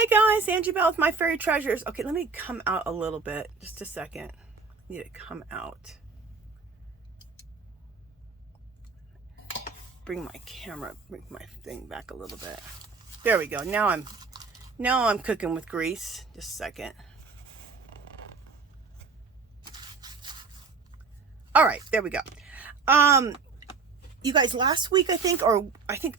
Hi guys, Angie Bell with My Fairy Treasures. Okay, let me come out a little bit. Just a second. I need to come out. Bring my thing back a little bit. There we go. Now I'm cooking with grease. Just a second. All right, there we go. You guys, last week, I think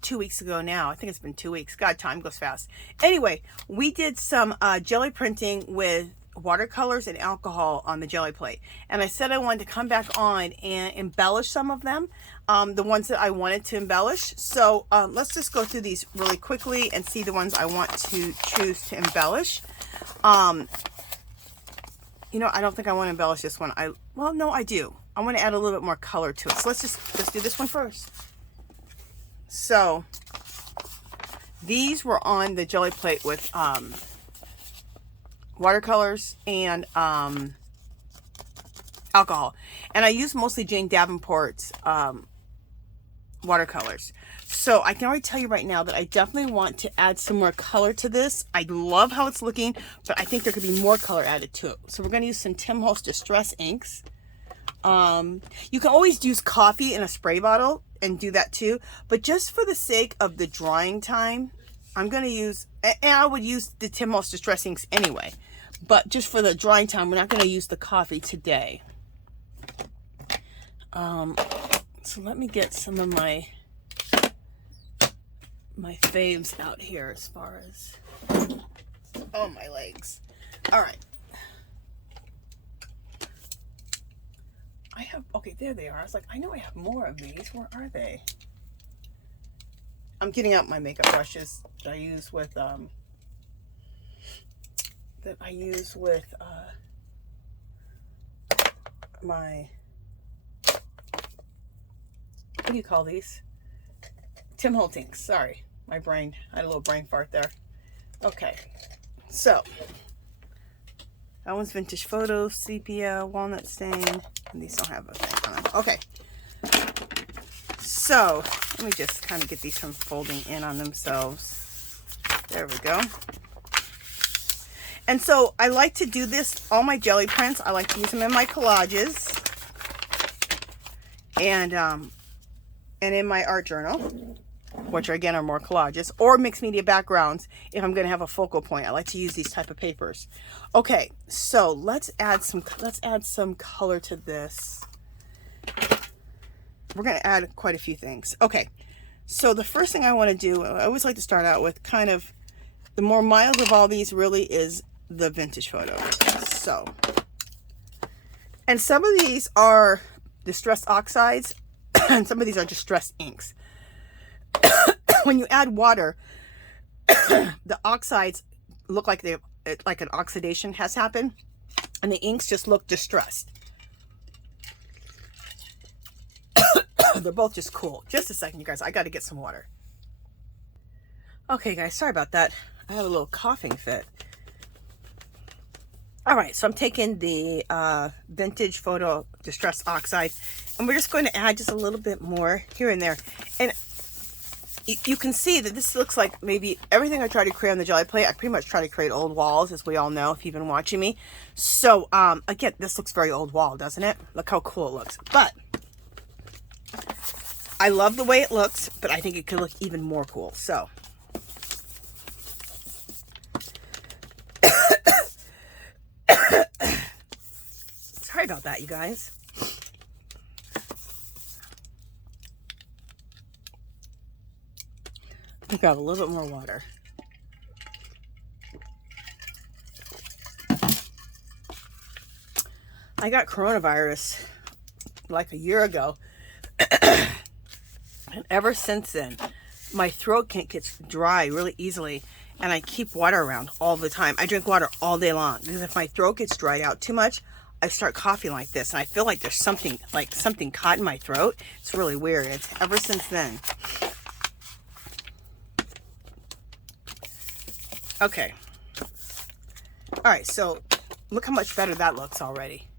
2 weeks ago now, I think it's been 2 weeks. God, time goes fast. Anyway, we did some jelly printing with watercolors and alcohol on the jelly plate. And I said I wanted to come back on and embellish some of them, the ones that I wanted to embellish. So let's just go through these really quickly and see the ones I want to choose to embellish. You know, I don't think I want to embellish this one. Well, no, I do. I want to add a little bit more color to it. So let's do this one first. So these were on the jelly plate with watercolors and alcohol. And I used mostly Jane Davenport's watercolors. So I can already tell you right now that I definitely want to add some more color to this. I love how it's looking, but I think there could be more color added to it. So we're going to use some Tim Holtz Distress inks. You can always use coffee in a spray bottle and do that too, but just for the sake of the drying time, I'm going to use, and I would use the Tim Holtz Distress inks anyway, but just for the drying time, we're not going to use the coffee today. So let me get some of my faves out here as far as, oh, my legs. All right. I have, okay, there they are. I was like, I know I have more of these. Where are they? I'm getting out my makeup brushes that I use with, my, what do you call these? Tim Holtz inks. Sorry, my brain, I had a little brain fart there. Okay, so that one's Vintage Photos, Sepia, Walnut Stain, and these don't have a thing on them. Okay, so let me just kind of get these from folding in on themselves. There we go. And so I like to do this, all my jelly prints, I like to use them in my collages and in my art journal, which are, again, are more collages, or mixed media backgrounds if I'm going to have a focal point. I like to use these type of papers. Okay, so let's add some color to this. We're going to add quite a few things. Okay, so the first thing I want to do, I always like to start out with kind of the more mild of all these really is the Vintage Photo. So, and some of these are distressed oxides and some of these are distressed inks. When you add water, the oxides look like like an oxidation has happened, and the inks just look distressed. They're both just cool. Just a second, you guys. I got to get some water. Okay, guys. Sorry about that. I have a little coughing fit. All right, so I'm taking the Vintage Photo Distress Oxide, and we're just going to add just a little bit more here and there. And you can see that this looks like maybe everything I try to create on the jelly plate, I pretty much try to create old walls, as we all know if you've been watching me. So, again, this looks very old wall, doesn't it? Look how cool it looks. But I love the way it looks, but I think it could look even more cool. So, sorry about that, you guys. I think I have a little bit more water. I got coronavirus like a year ago. And ever since then, my throat gets dry really easily. And I keep water around all the time. I drink water all day long. Because if my throat gets dried out too much, I start coughing like this. And I feel like there's something caught in my throat. It's really weird. It's ever since then. Okay. All right, so look how much better that looks already.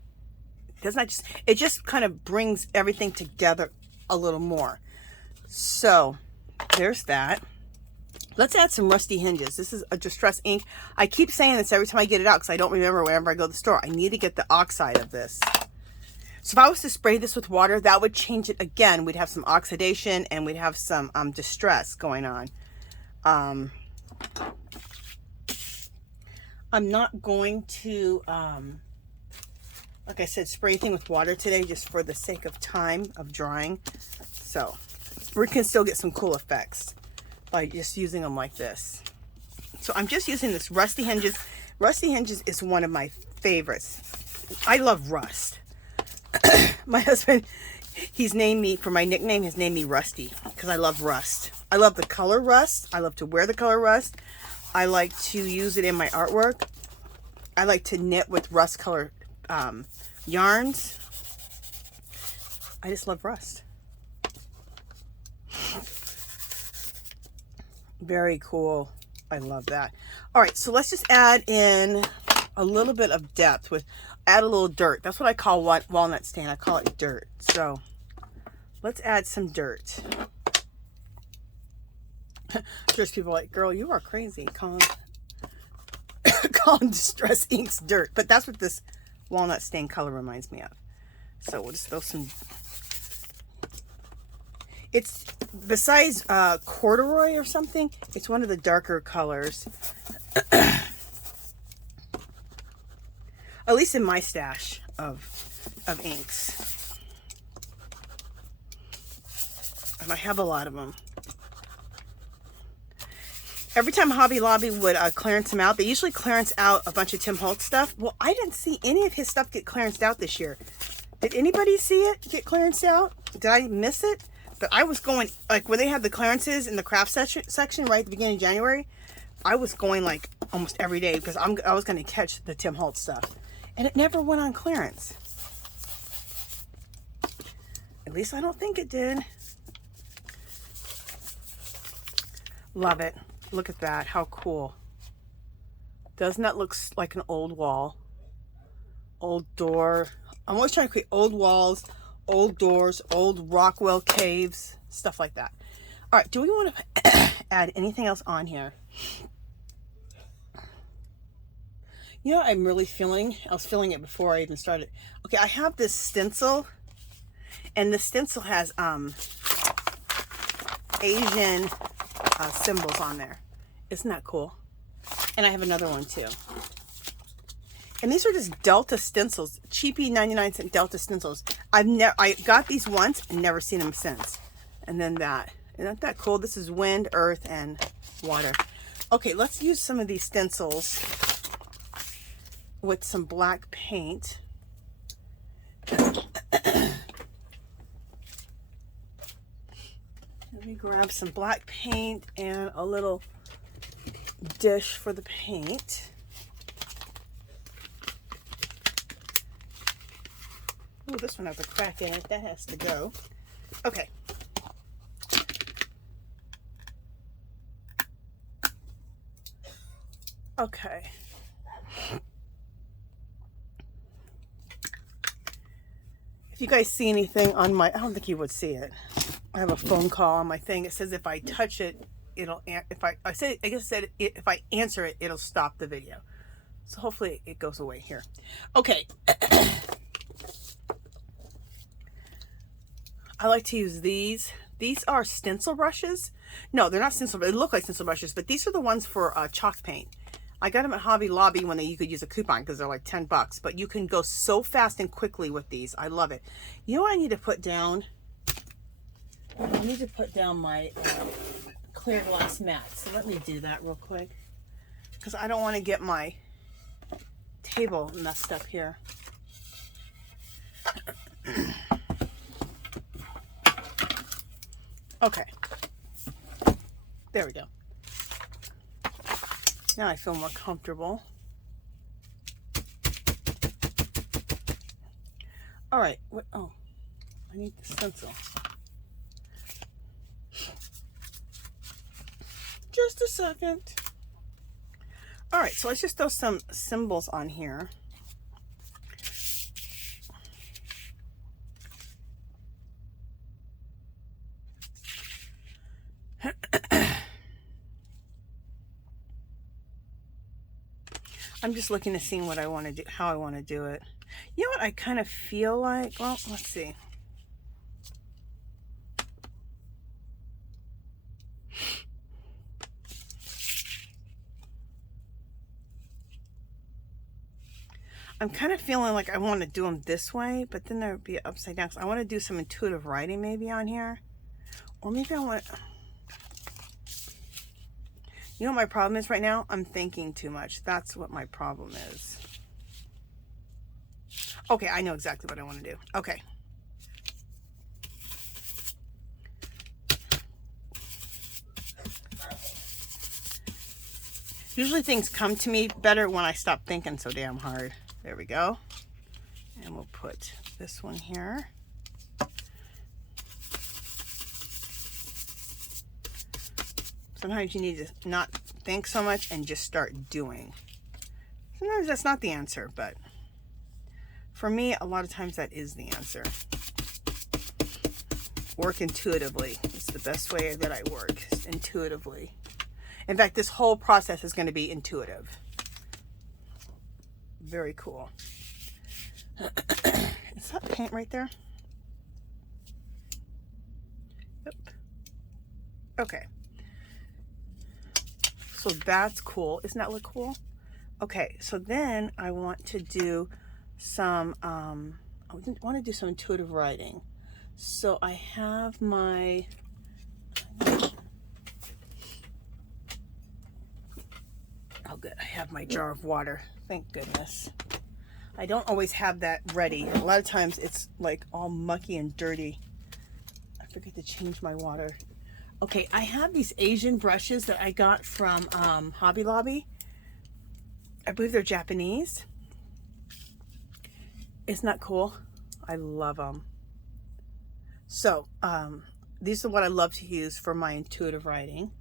It just kind of brings everything together a little more. So there's that. Let's add some rusty hinges. This is a distress ink. I keep saying this every time I get it out because I don't remember whenever I go to the store. I need to get the oxide of this. So if I was to spray this with water, that would change it again. We'd have some oxidation and we'd have some distress going on. I'm not going to, like I said, spray anything with water today just for the sake of time of drying. So we can still get some cool effects by just using them like this. So I'm just using this Rusty Hinges. Rusty Hinges is one of my favorites. I love rust. My husband, he's named me, for my nickname, he's named me Rusty because I love rust. I love the color rust. I love to wear the color rust. I like to use it in my artwork. I like to knit with rust color yarns. I just love rust. Very cool. I love that. All right, so let's just add in a little bit of depth with, add a little dirt. That's what I call walnut stain. I call it dirt. So let's add some dirt. There's people like, girl, you are crazy calling distress inks dirt. But that's what this walnut stain color reminds me of. So we'll just throw some. It's besides corduroy or something, it's one of the darker colors. At least in my stash of inks. And I have a lot of them. Every time Hobby Lobby would clearance them out, they usually clearance out a bunch of Tim Holtz stuff. Well, I didn't see any of his stuff get clearanced out this year. Did anybody see it get clearanced out? Did I miss it? But I was going, like, when they had the clearances in the craft section right at the beginning of January, I was going, like, almost every day because I was going to catch the Tim Holtz stuff. And it never went on clearance. At least I don't think it did. Love it. Look at that. How cool. Doesn't that look like an old wall? Old door. I'm always trying to create old walls, old doors, old Rockwell caves, stuff like that. All right, do we want to add anything else on here? You know, I'm really feeling, I was feeling it before I even started. Okay, I have this stencil, and the stencil has Asian symbols on there. Isn't that cool? And I have another one too. And these are just Delta stencils, cheapy 99-cent Delta stencils. I got these once and never seen them since. And then that. Isn't that cool? This is wind, earth, and water. Okay, let's use some of these stencils with some black paint. Let me grab some black paint and a little dish for the paint. Oh, this one has a crack in it. That has to go. Okay. Okay. If you guys see anything on my, I don't think you would see it. I have a phone call on my thing. It says if I touch it, it'll, if I guess it said if I answer it, it'll stop the video. So hopefully it goes away here. Okay. I like to use these. These are stencil brushes. No, they're not stencil, they look like stencil brushes, but these are the ones for chalk paint. I got them at Hobby Lobby when you could use a coupon because they're like 10 bucks, but you can go so fast and quickly with these. I love it. You know what I need to put down? I need to put down my clear glass mat. So let me do that real quick because I don't want to get my table messed up here. Okay. There we go. Now I feel more comfortable. All right. What? Oh, I need the stencil. Just a second. All right. So let's just throw some symbols on here. I'm just looking to see what I want to do, how I want to do it. You know what I kind of feel like? Well, let's see. I'm kind of feeling like I want to do them this way, but then there would be upside down. I want to do some intuitive writing maybe on here. Or maybe I want to... You know what my problem is right now? I'm thinking too much. That's what my problem is. Okay, I know exactly what I want to do. Okay. Usually things come to me better when I stop thinking so damn hard. There we go. And we'll put this one here. Sometimes you need to not think so much and just start doing. Sometimes that's not the answer, but for me, a lot of times that is the answer. Work intuitively. It's the best way that I work, intuitively. In fact, this whole process is going to be intuitive. Very cool. Is that paint right there? Yep. Okay. So that's cool. Isn't that look cool? Okay, so then I want to do some, I want to do some intuitive writing. So I have my, oh good, I have my jar of water. Thank goodness. I don't always have that ready. A lot of times it's like all mucky and dirty. I forget to change my water. Okay, I have these Asian brushes that I got from Hobby Lobby. I believe they're Japanese. Isn't that cool? I love them. So, these are what I love to use for my intuitive writing.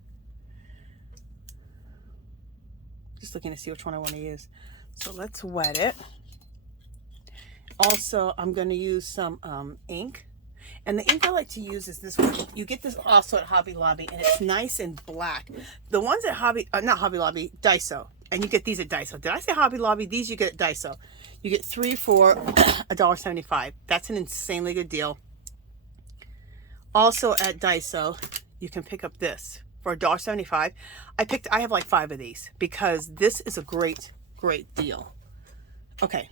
Just looking to see which one I want to use. So let's wet it. Also, I'm going to use some ink. And the ink I like to use is this one. You get this also at Hobby Lobby, and it's nice and black. The ones at not Hobby Lobby, Daiso. And you get these at Daiso. Did I say Hobby Lobby? These you get at Daiso. You get 3 for $1.75. That's an insanely good deal. Also at Daiso, you can pick up this for $1.75. I have like 5 of these because this is a great deal. Okay.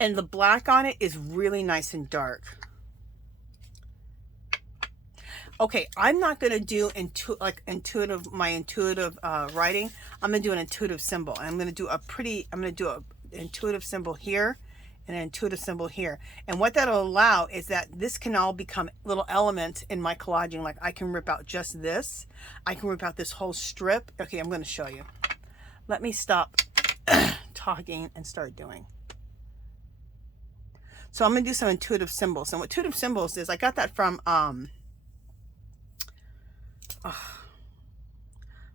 And the black on it is really nice and dark. Okay, I'm not going to do my intuitive writing. I'm going to do an intuitive symbol. I'm going to do an intuitive symbol here and an intuitive symbol here. And what that'll allow is that this can all become little elements in my collaging. Like I can rip out just this. I can rip out this whole strip. Okay, I'm going to show you. Let me stop talking and start doing. So I'm going to do some intuitive symbols. And what intuitive symbols is, I got that from Robin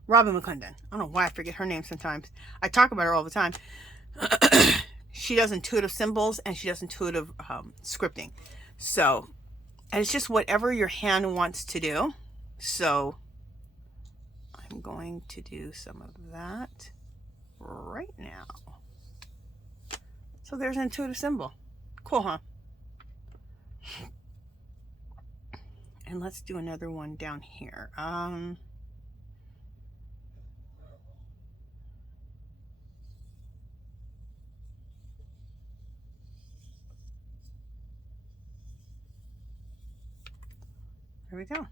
McClendon. I don't know why I forget her name sometimes. I talk about her all the time. She does intuitive symbols and she does intuitive scripting. So, and it's just whatever your hand wants to do. So I'm going to do some of that right now. So there's an intuitive symbol. Cool, huh? And let's do another one down here. There we go.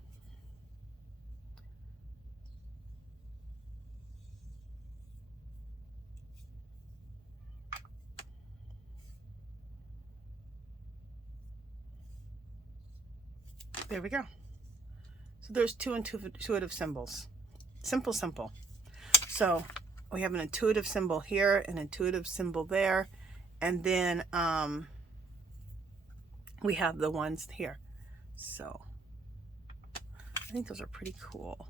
There we go. So there's 2 intuitive symbols. Simple. So we have an intuitive symbol here, an intuitive symbol there, and then we have the ones here. So I think those are pretty cool.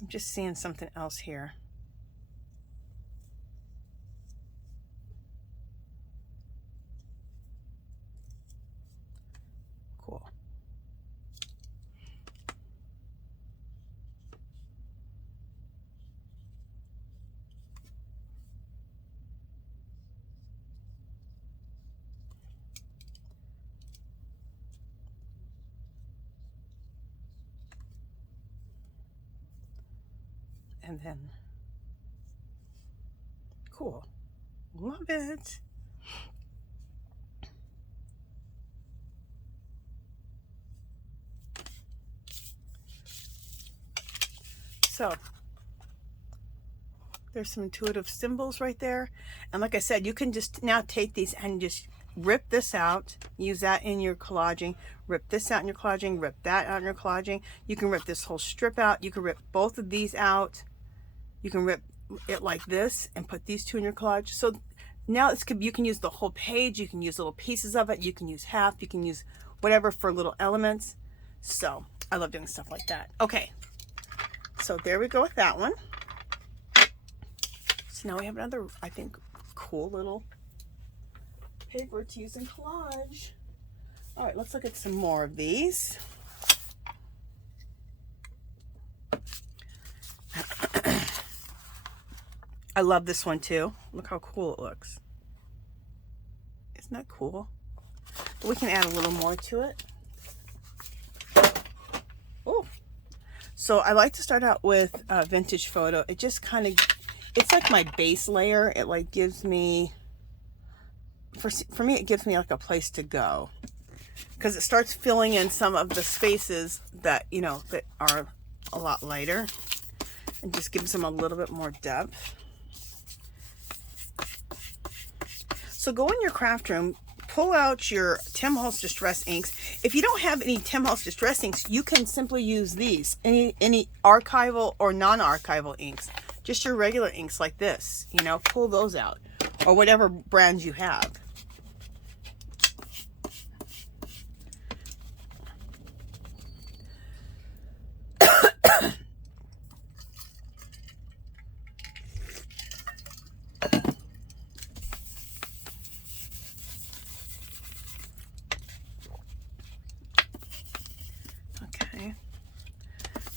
I'm just seeing something else here. Cool. and then, cool. Love it. So there's some intuitive symbols right there. And like I said, you can just now take these and just rip this out, use that in your collaging, rip this out in your collaging, rip that out in your collaging. You can rip this whole strip out. You can rip both of these out. You can rip it like this and put these two in your collage. So now you can use the whole page. You can use little pieces of it. You can use half. You can use whatever for little elements. So I love doing stuff like that. Okay. So there we go with that one. So now we have another, I think, cool little paper to use in collage. All right, let's look at some more of these. I love this one too. Look how cool it looks. Isn't that cool? But we can add a little more to it. Oh. So I like to start out with a vintage photo. It just kind of, it's like my base layer. It like gives me, for me, it gives me like a place to go. Because it starts filling in some of the spaces that, you know, that are a lot lighter. And just gives them a little bit more depth. So go in your craft room, pull out your Tim Holtz Distress inks. If you don't have any Tim Holtz Distress inks, you can simply use these. Any archival or non-archival inks. Just your regular inks like this. You know, pull those out. Or whatever brands you have.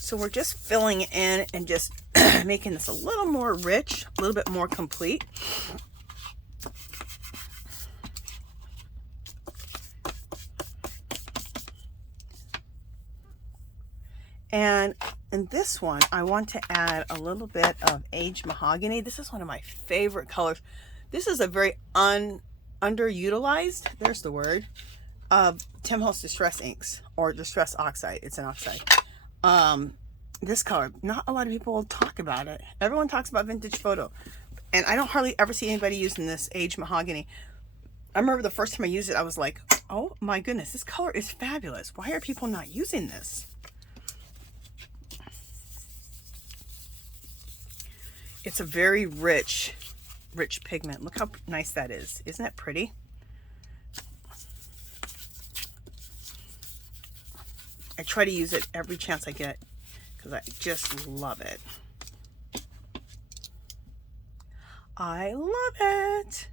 So we're just filling in and just making this a little more rich, a little bit more complete. And in this one, I want to add a little bit of aged mahogany. This is one of my favorite colors. This is a very underutilized, there's the word, of Tim Holtz Distress inks, or Distress Oxide. It's an oxide. This color, not a lot of people talk about it. Everyone talks about vintage photo, and I don't hardly ever see anybody using this aged mahogany. I remember the first time I used it, I was like, oh my goodness, this color is fabulous. Why are people not using this? It's a very rich pigment. Look how nice that is. Isn't that pretty? I try to use it every chance I get because I just love it. I love it.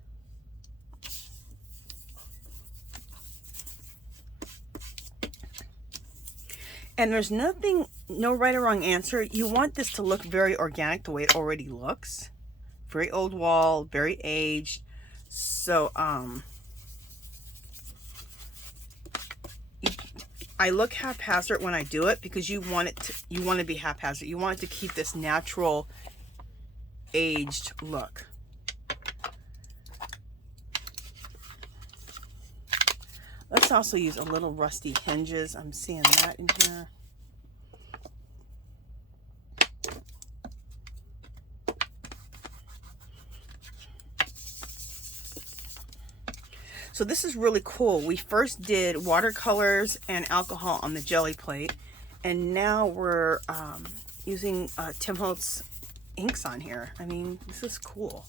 And there's nothing, no right or wrong answer. You want this to look very organic the way it already looks. Very old wall, very aged. So, I look haphazard when I do it because you want to be haphazard. You want it to keep this natural aged look. Let's also use a little rusty hinges. I'm seeing that in here. So this is really cool. We first did watercolors and alcohol on the Gelli plate, and now we're using Tim Holtz inks on here. I mean, this is cool.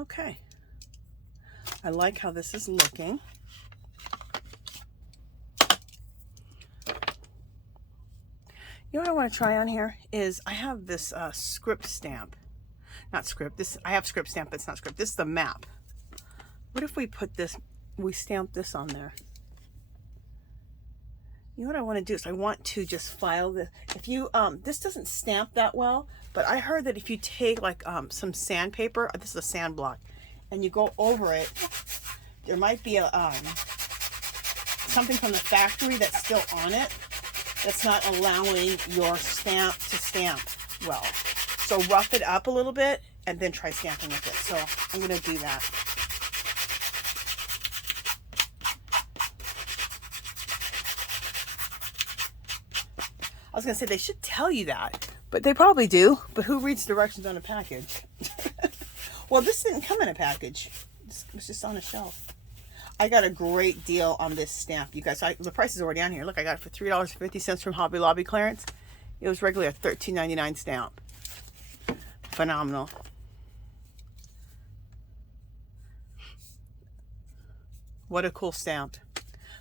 Okay, I like how this is looking. You know what I want to try on here is I have this script stamp. Not script, I have script stamp, but it's not script. This is the map. What if we put this we stamp this on there. You know what I want to do is I want to just file this. If you, this doesn't stamp that well, but I heard that if you take like some sandpaper, this is a sand block, and you go over it, there might be a something from the factory that's still on it that's not allowing your stamp to stamp well. So rough it up a little bit and then try stamping with it. So I'm going to do that. I was going to say they should tell you that, but they probably do. But who reads directions on a package? Well, this didn't come in a package. It was just on a shelf. I got a great deal on this stamp, you guys. The price is already on here. Look, I got it for $3.50 from Hobby Lobby clearance. It was regularly a $13.99 stamp. Phenomenal. What a cool stamp.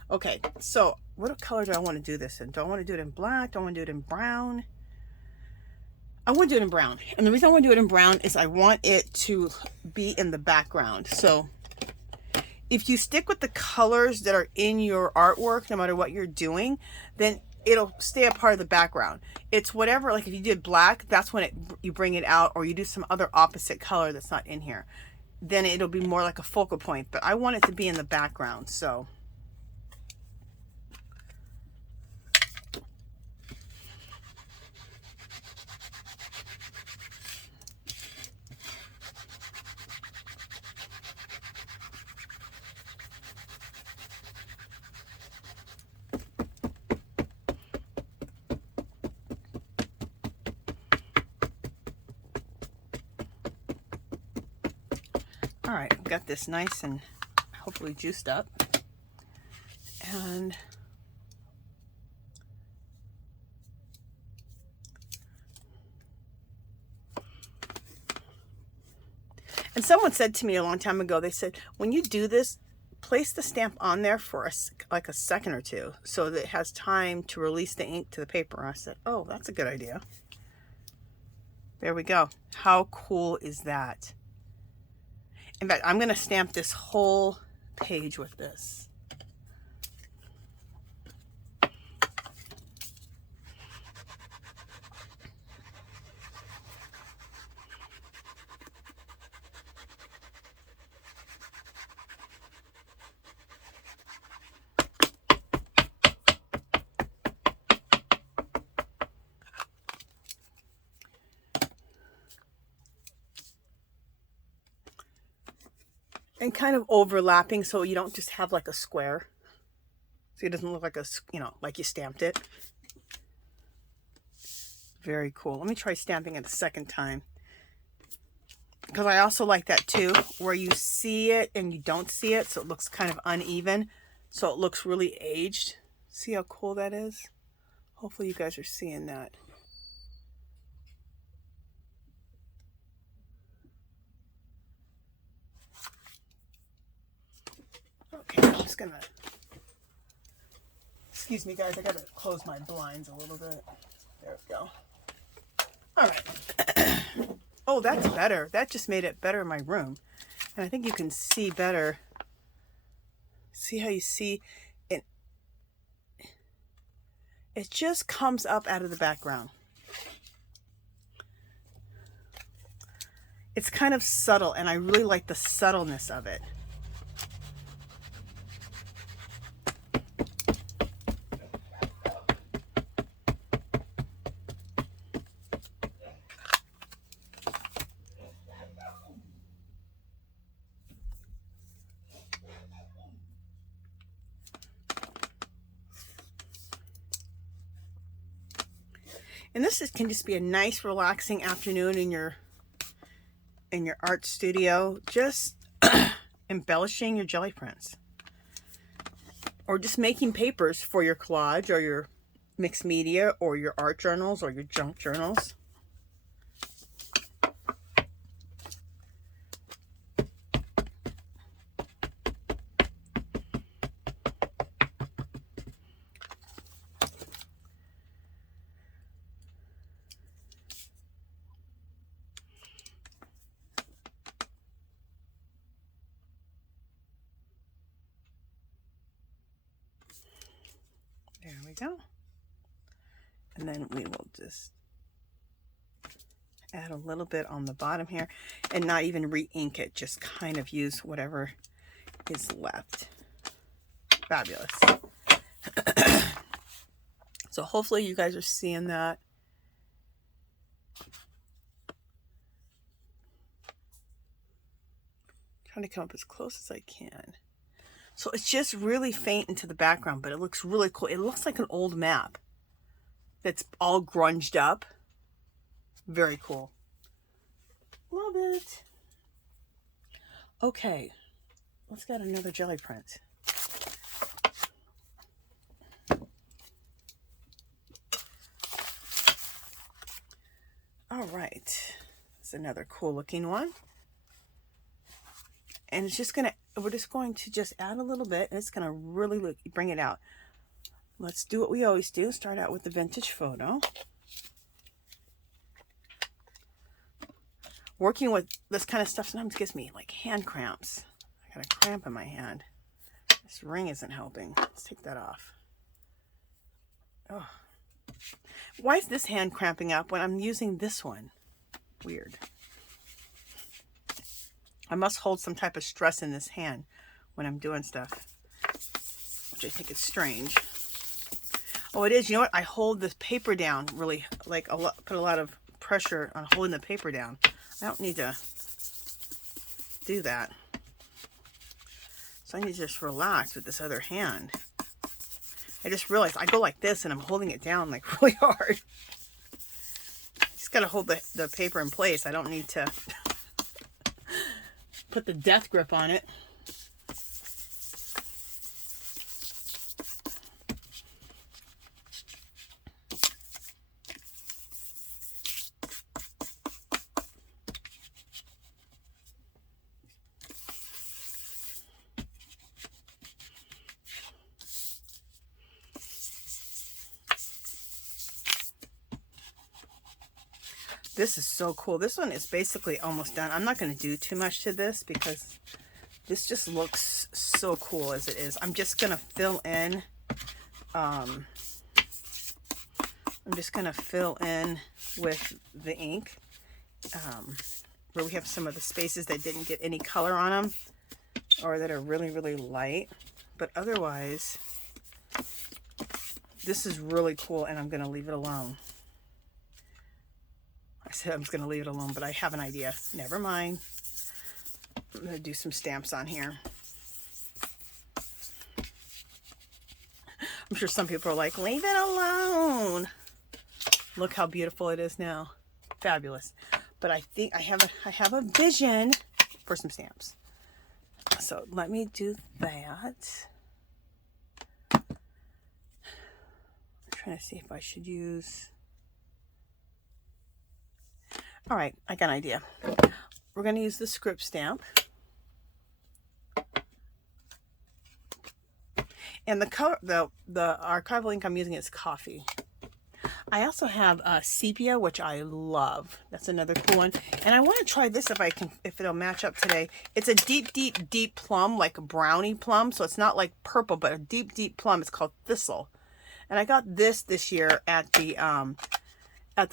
Okay, so what color do I want to do this in? Do I want to do it in black? Do I want to do it in brown? I want to do it in brown. And the reason I want to do it in brown is I want it to be in the background. So if you stick with the colors that are in your artwork, no matter what you're doing, then it'll stay a part of the background. It's whatever, like if you did black, that's when you bring it out, or you do some other opposite color that's not in here. Then it'll be more like a focal point, but I want it to be in the background, so. All right, I've got this nice and hopefully juiced up. And someone said to me a long time ago, they said, when you do this, place the stamp on there for like a second or two so that it has time to release the ink to the paper. I said, oh, that's a good idea. There we go. How cool is that? In fact, I'm going to stamp this whole page with this. And kind of overlapping so you don't just have like a square. So it doesn't look like a, you know, like you stamped it. Very cool. Let me try stamping it a second time. Because I also like that too, where you see it and you don't see it. So it looks kind of uneven. So it looks really aged. See how cool that is? Hopefully you guys are seeing that. Okay, I'm just gonna, excuse me guys, I gotta close my blinds a little bit. There we go. All right. Oh, that's better. That just made it better in my room. And I think you can see better. See how you see it? It just comes up out of the background. It's kind of subtle, and I really like the subtleness of it. And this can just be a nice relaxing afternoon in your art studio, just embellishing your jelly prints. Or just making papers for your collage or your mixed media or your art journals or your junk journals. we go. And then we will just add a little bit on the bottom here and not even re-ink it, just kind of use whatever is left. Fabulous. So hopefully you guys are seeing that. Trying to come up as close as I can. So it's just really faint into the background, but it looks really cool. It looks like an old map that's all grunged up. Very cool. Love it. Okay, let's get another jelly print. All right, it's another cool looking one. And it's just gonna, we're just going to just add a little bit, and it's gonna really bring it out. Let's do what we always do. Start out with the vintage photo. Working with this kind of stuff sometimes gives me like hand cramps. I got a cramp in my hand. This ring isn't helping. Let's take that off. Oh. Why is this hand cramping up when I'm using this one? Weird. I must hold some type of stress in this hand when I'm doing stuff, which I think is strange. Oh, it is. You know what? I hold this paper down really, like put a lot of pressure on holding the paper down. I don't need to do that. So I need to just relax with this other hand. I just realized I go like this and I'm holding it down like really hard. Just got to hold the paper in place. I don't need to put the death grip on it. This is so cool. This one is basically almost done. I'm not going to do too much to this because this just looks so cool as it is. I'm just going to fill in. I'm just going to fill in with the ink where we have some of the spaces that didn't get any color on them or that are really, really light. But otherwise, this is really cool, and I'm going to leave it alone. I said I was going to leave it alone, but I have an idea. Never mind. I'm going to do some stamps on here. I'm sure some people are like, leave it alone. Look how beautiful it is now. Fabulous. But I think I have a vision for some stamps. So let me do that. I'm trying to see if I should use... All right, I got an idea. We're going to use the script stamp. And the color, the archival ink I'm using is coffee. I also have sepia, which I love. That's another cool one. And I want to try this if it'll match up today. It's a deep, deep, deep plum, like a brownie plum. So it's not like purple, but a deep, deep plum. It's called Thistle. And I got this year at the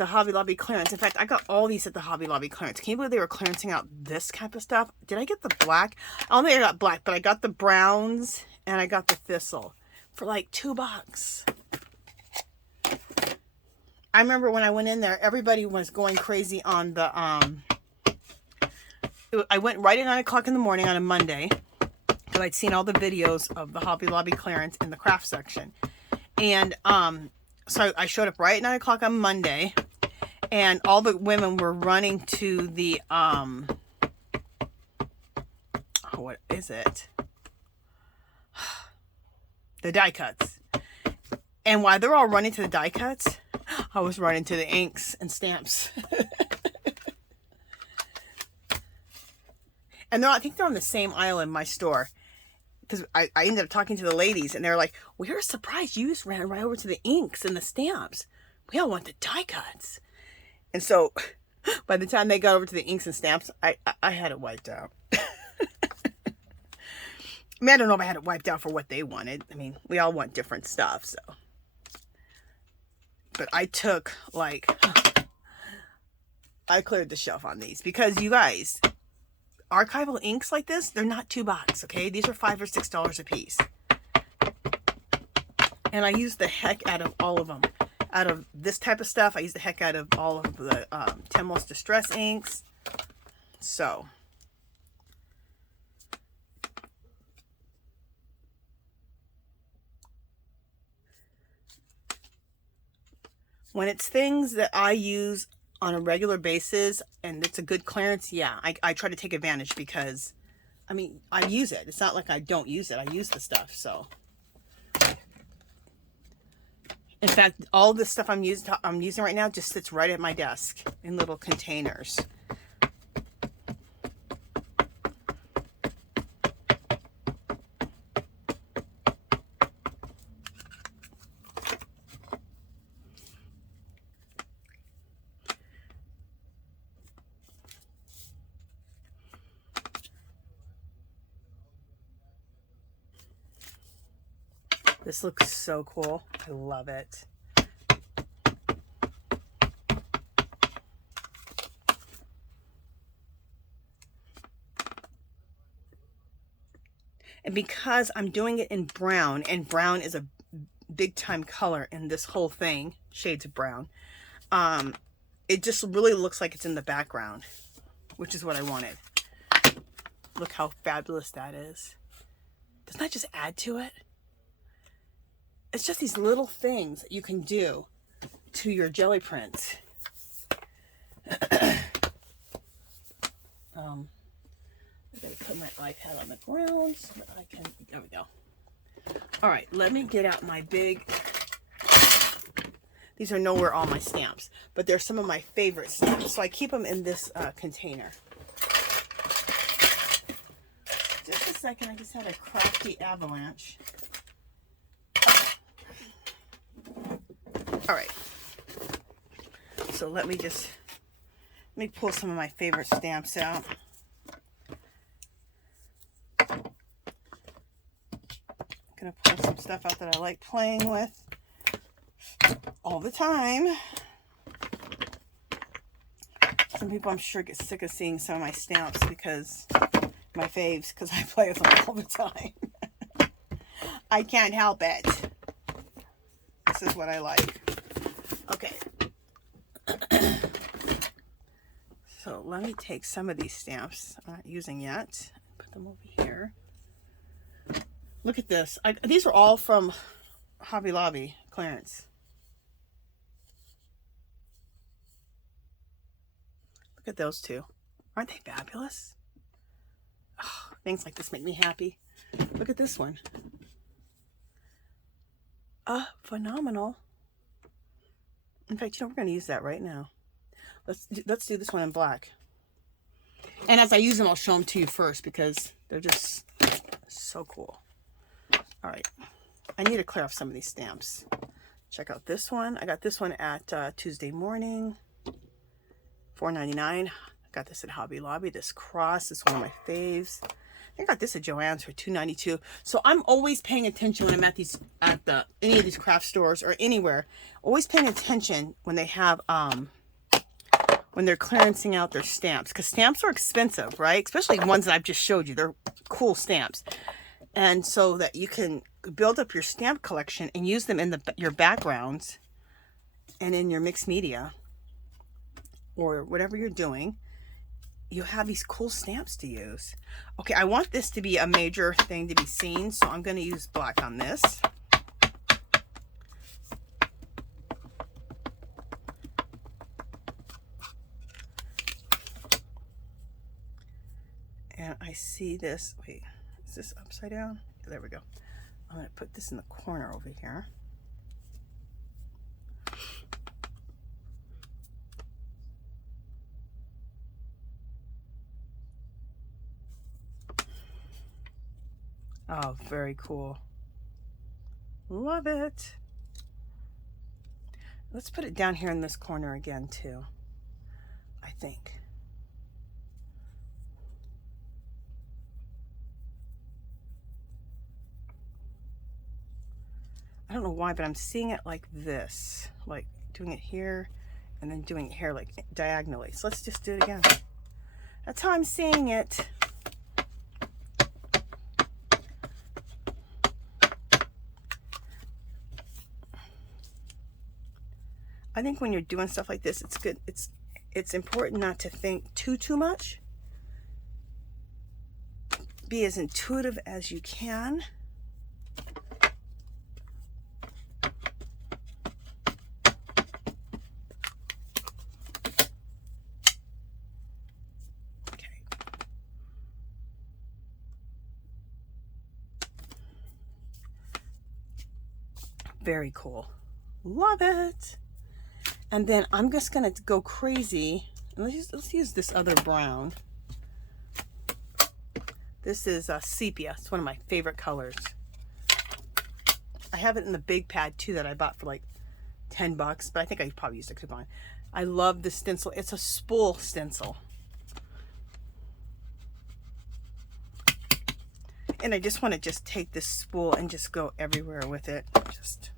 Hobby Lobby clearance. In fact, I got all these at the Hobby Lobby clearance. Can you believe they were clearancing out this type of stuff? Did I get the black? I don't think I got black, but I got the browns and I got the Thistle for like $2. I remember when I went in there, everybody was going crazy on the, I went right at 9 o'clock in the morning on a Monday because I'd seen all the videos of the Hobby Lobby clearance in the craft section. And, so I showed up right at 9 o'clock on Monday, and all the women were running to the, what is it? The die cuts. And while they're all running to the die cuts, I was running to the inks and stamps. And I think they're on the same aisle in my store. Because I ended up talking to the ladies, and they're like, we were surprised you just ran right over to the inks and the stamps. We all want the die cuts. And so by the time they got over to the inks and stamps, I had it wiped out. I mean, I don't know if I had it wiped out for what they wanted. I mean, we all want different stuff, so. but I took like, I cleared the shelf on these because you guys, archival inks like this, they're not $2, okay? These are $5 or $6 a piece. And I use the heck out of all of them. Out of this type of stuff, I use the heck out of all of the 10 Most Distress inks. So, when it's things that I use on a regular basis and it's a good clearance, yeah, I try to take advantage because, I mean, I use it. It's not like I don't use it. I use the stuff, so. In fact, all this stuff I'm using right now just sits right at my desk in little containers. This looks so cool. I love it. And because I'm doing it in brown, and brown is a big time color in this whole thing, shades of brown, it just really looks like it's in the background, which is what I wanted. Look how fabulous that is. Doesn't that just add to it? It's just these little things that you can do to your jelly prints. I gotta put my iPad on the ground so that I can, there we go. All right, let me get out my big, these are nowhere all my stamps, but they're some of my favorite stamps. So I keep them in this container. Just a second, I just had a crafty avalanche. All right, so let me pull some of my favorite stamps out. I'm gonna pull some stuff out that I like playing with all the time. Some people I'm sure get sick of seeing some of my stamps because my faves, because I play with them all the time. I can't help it. This is what I like. Okay. So let me take some of these stamps I'm not using yet. Put them over here. Look at this. These are all from Hobby Lobby clearance. Look at those two. Aren't they fabulous? Oh, things like this make me happy. Look at this one. Phenomenal. In fact, you know, we're going to use that right now. Let's do this one in black. And as I use them, I'll show them to you first because they're just so cool. All right. I need to clear off some of these stamps. Check out this one. I got this one at Tuesday Morning. $4.99. I got this at Hobby Lobby. This cross is one of my faves. I got this at Joann's for $2.92. So I'm always paying attention when I'm at any of these craft stores or anywhere. Always paying attention when they have when they're clearancing out their stamps, because stamps are expensive, right? Especially ones that I've just showed you. They're cool stamps, and so that you can build up your stamp collection and use them in your backgrounds and in your mixed media or whatever you're doing. You have these cool stamps to use. Okay, I want this to be a major thing to be seen, so I'm going to use black on this. And I see this, wait, is this upside down? There we go. I'm going to put this in the corner over here. Oh, very cool. Love it. Let's put it down here in this corner again too, I think. I don't know why, but I'm seeing it like this, like doing it here, and then doing it here like diagonally. So let's just do it again. That's how I'm seeing it. I think when you're doing stuff like this, it's good. It's important not to think too much. Be as intuitive as you can. Okay. Very cool. Love it. And then I'm just gonna go crazy. Let's use this other brown. This is sepia. It's one of my favorite colors. I have it in the big pad too that I bought for like 10 bucks, but I think I probably used a coupon. I love the stencil. It's a spool stencil. And I just want to just take this spool and just go everywhere with it. Just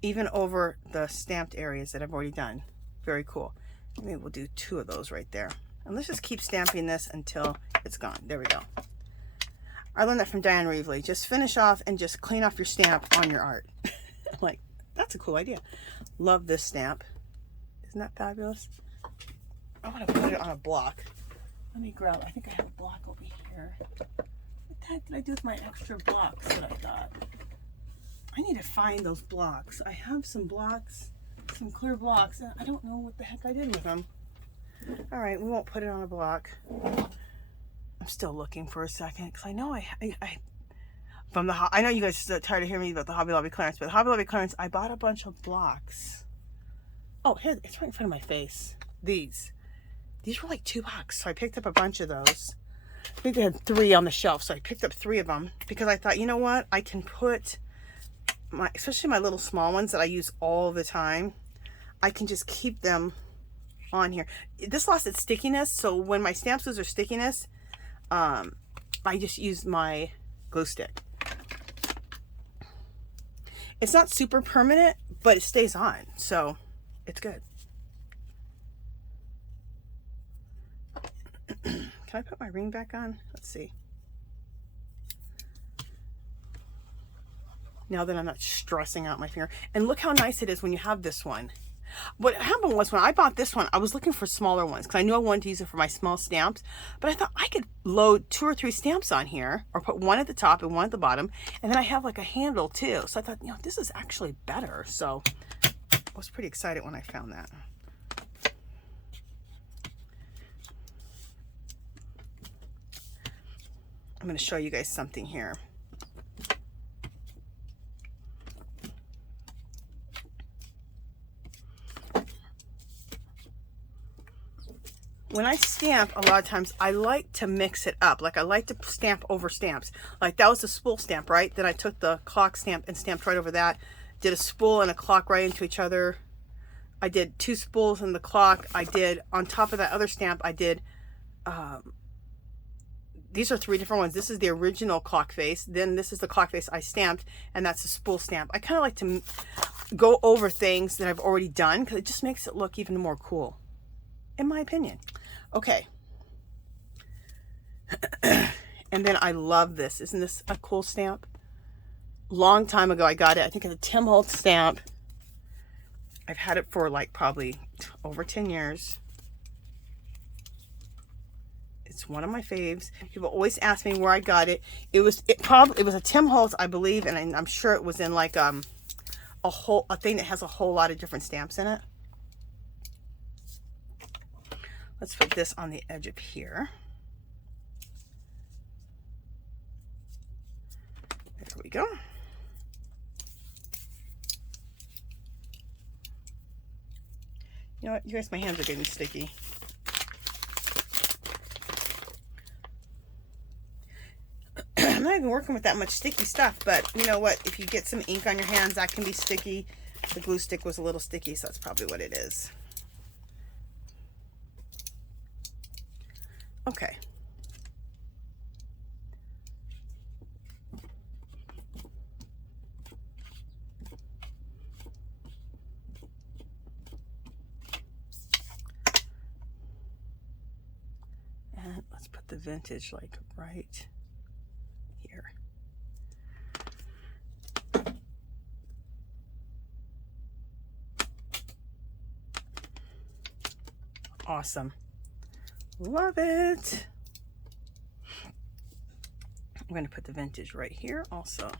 even over the stamped areas that I've already done. Very cool. Maybe we'll do 2 of those right there. And let's just keep stamping this until it's gone. There we go. I learned that from Diane Reevely. Just finish off and just clean off your stamp on your art. I'm like, that's a cool idea. Love this stamp. Isn't that fabulous? I want to put it on a block. Let me grab, I think I have a block over here. What the heck did I do with my extra blocks that I got? I need to find those blocks. I have some blocks, some clear blocks, and I don't know what the heck I did with them. All right, we won't put it on a block. I'm still looking for a second because I know I know you guys are tired of hearing me about the Hobby Lobby clearance, but Hobby Lobby clearance, I bought a bunch of blocks. Oh, here, it's right in front of my face. These were like $2, so I picked up a bunch of those. I think they had 3 on the shelf, so I picked up 3 of them because I thought, you know what, I can put especially my little small ones that I use all the time, I can just keep them on here. This lost its stickiness, so when my stamps lose their stickiness, I just use my glue stick. It's not super permanent, but it stays on, so it's good. Can I put my ring back on? Let's see. Now that I'm not stressing out my finger. And look how nice it is when you have this one. What happened was when I bought this one, I was looking for smaller ones because I knew I wanted to use it for my small stamps. But I thought I could load 2 or 3 stamps on here, or put 1 at the top and 1 at the bottom. And then I have like a handle too. So I thought, you know, this is actually better. So I was pretty excited when I found that. I'm going to show you guys something here. When I stamp, a lot of times I like to mix it up. Like I like to stamp over stamps. Like that was the spool stamp, right? Then I took the clock stamp and stamped right over that. Did a spool and a clock right into each other. I did 2 spools in the clock. I did, on top of that other stamp, I did, these are 3 different ones. This is the original clock face. Then this is the clock face I stamped, and that's a spool stamp. I kind of like to go over things that I've already done because it just makes it look even more cool, in my opinion. Okay. And then I love this. Isn't this a cool stamp? Long time ago I got it. I think it's a Tim Holtz stamp. I've had it for like probably over 10 years. It's one of my faves. People always ask me where I got it. It was a Tim Holtz, I believe, and I'm sure it was in like a thing that has a whole lot of different stamps in it. Let's put this on the edge of here. There we go. You know what, you guys, my hands are getting sticky. I'm not even working with that much sticky stuff, but you know what? If you get some ink on your hands, that can be sticky. The glue stick was a little sticky, so that's probably what it is. Okay. Let's put the vintage like right here. Awesome. Love it. I'm going to put the vintage right here also.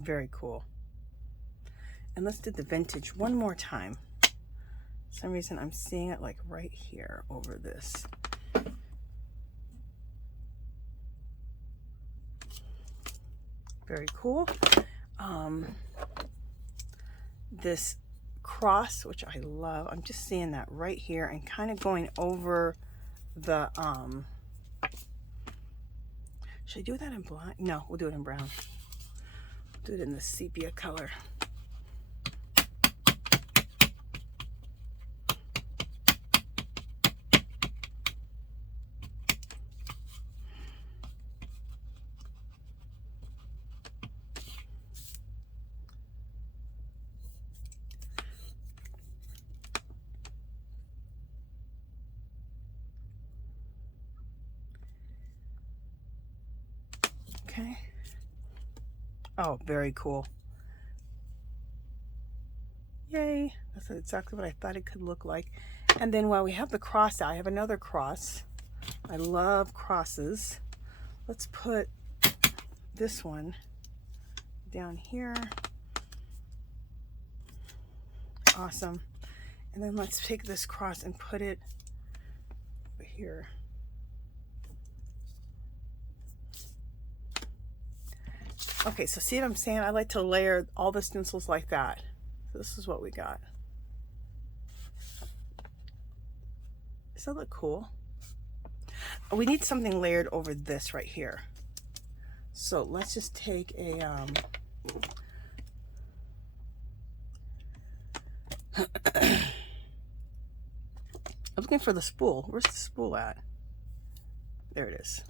Very cool. And let's do the vintage one more time. For some reason I'm seeing it like right here over this. Very cool. This cross, which I love, I'm just seeing that right here and kind of going over the should I do that in black? No, we'll do it in brown. Do it in the sepia color. Okay. Oh, very cool. Yay. That's exactly what I thought it could look like. And then while we have the cross out, I have another cross. I love crosses. Let's put this one down here. Awesome. And then let's take this cross and put it over here. Okay, so see what I'm saying? I like to layer all the stencils like that. So this is what we got. Does that look cool? We need something layered over this right here. So let's just take a I'm looking for the spool. Where's the spool at? There it is.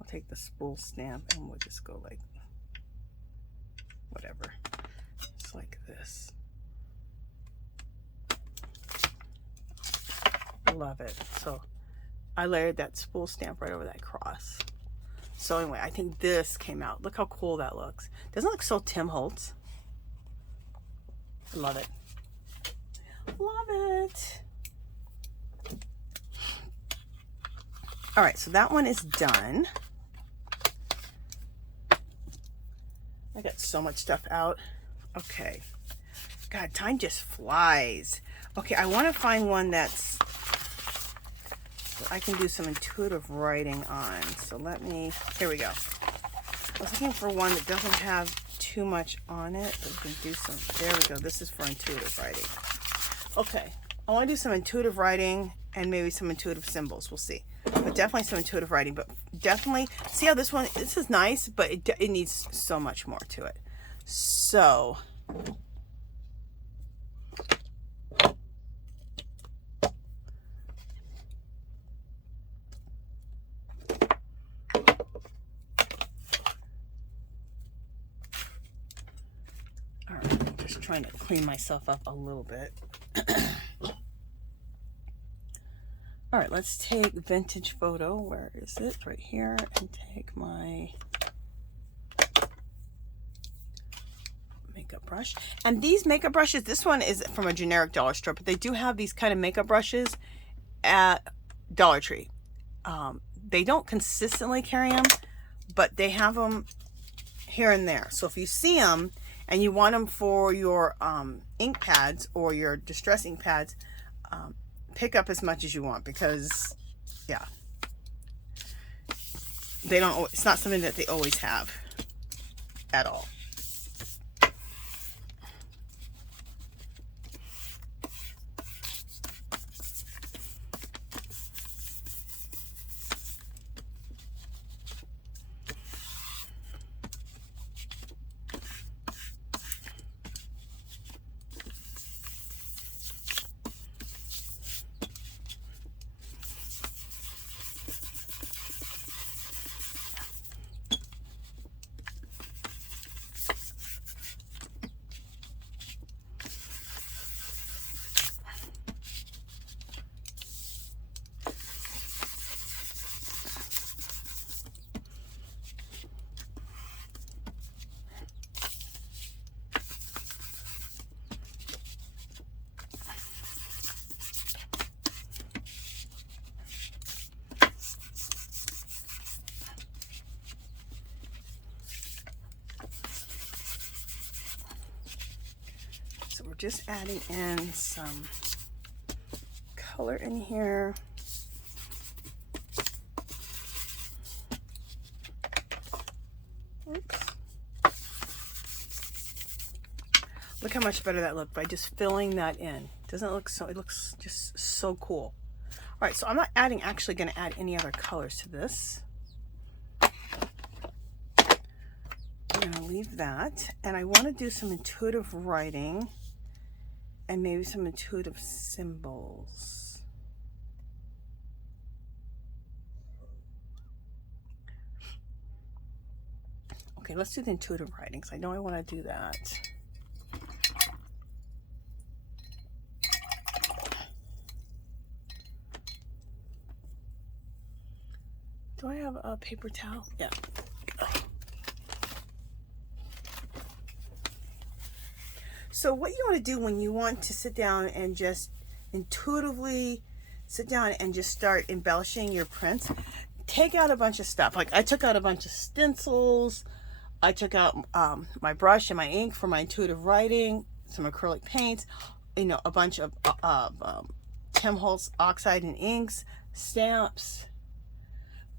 I'll take the spool stamp and we'll just go like whatever. Just like this. Love it. So I layered that spool stamp right over that cross. So anyway, I think this came out. Look how cool that looks. Doesn't it look so Tim Holtz? Love it. Love it. All right, so that one is done. I got so much stuff out. Okay. God, time just flies. Okay, I want to find one that's I can do some intuitive writing on. So let me, here we go. I was looking for one that doesn't have too much on it, but we can do some, there we go. This is for intuitive writing. Okay, I want to do some intuitive writing and maybe some intuitive symbols. We'll see. But definitely some intuitive writing, but definitely, see how this one, this is nice, but it needs so much more to it. So, trying to clean myself up a little bit. All right, let's take vintage photo. Where is it? Right here. And take my makeup brush. And these makeup brushes, this one is from a generic dollar store, but they do have these kind of makeup brushes at Dollar Tree. They don't consistently carry them, but they have them here and there. So if you see them, and you want them for your ink pads or your distress ink pads, pick up as much as you want because, yeah, they don't. It's not something that they always have at all. just adding in some color in here. Oops. Look how much better that looked by just filling that in. Doesn't it look so, it looks just so cool. All right, so I'm not actually going to add any other colors to this. I'm going to leave that, and I want to do some intuitive writing and maybe some intuitive symbols. Okay, let's do the intuitive writing because I know I want to do that. Do I have a paper towel? Yeah. So what you want to do when you want to sit down and just intuitively sit down and just start embellishing your prints, take out a bunch of stuff. Like I took out a bunch of stencils. I took out my brush and my ink for my intuitive writing, some acrylic paints, you know, a bunch of Tim Holtz oxide and inks, stamps.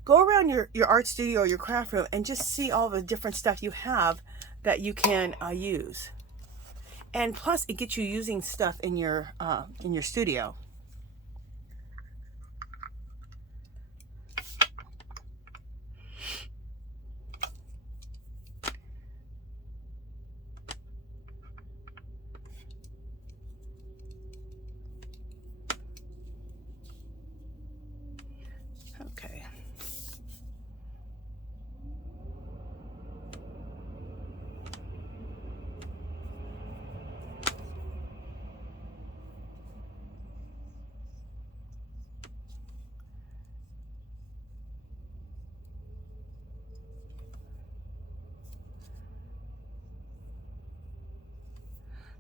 Go around your art studio or your craft room and just see all the different stuff you have that you can use. And plus, it gets you using stuff in your studio. Okay.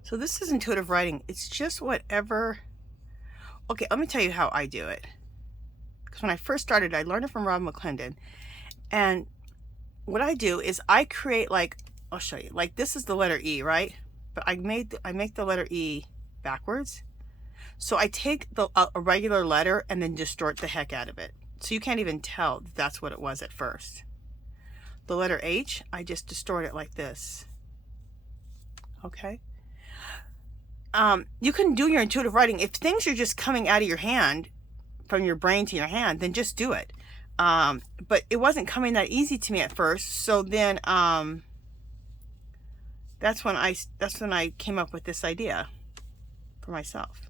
So this is intuitive writing. It's just whatever. Okay, let me tell you how I do it. Because when I first started, I learned it from Rob McClendon. And what I do is I create, like, I'll show you. Like this is the letter E, right? But I make the letter E backwards. So I take a regular letter and then distort the heck out of it. So you can't even tell that that's what it was at first. The letter H, I just distort it like this. Okay? You can do your intuitive writing. If things are just coming out of your hand, from your brain to your hand, then just do it. But it wasn't coming that easy to me at first. So then that's when I came up with this idea for myself.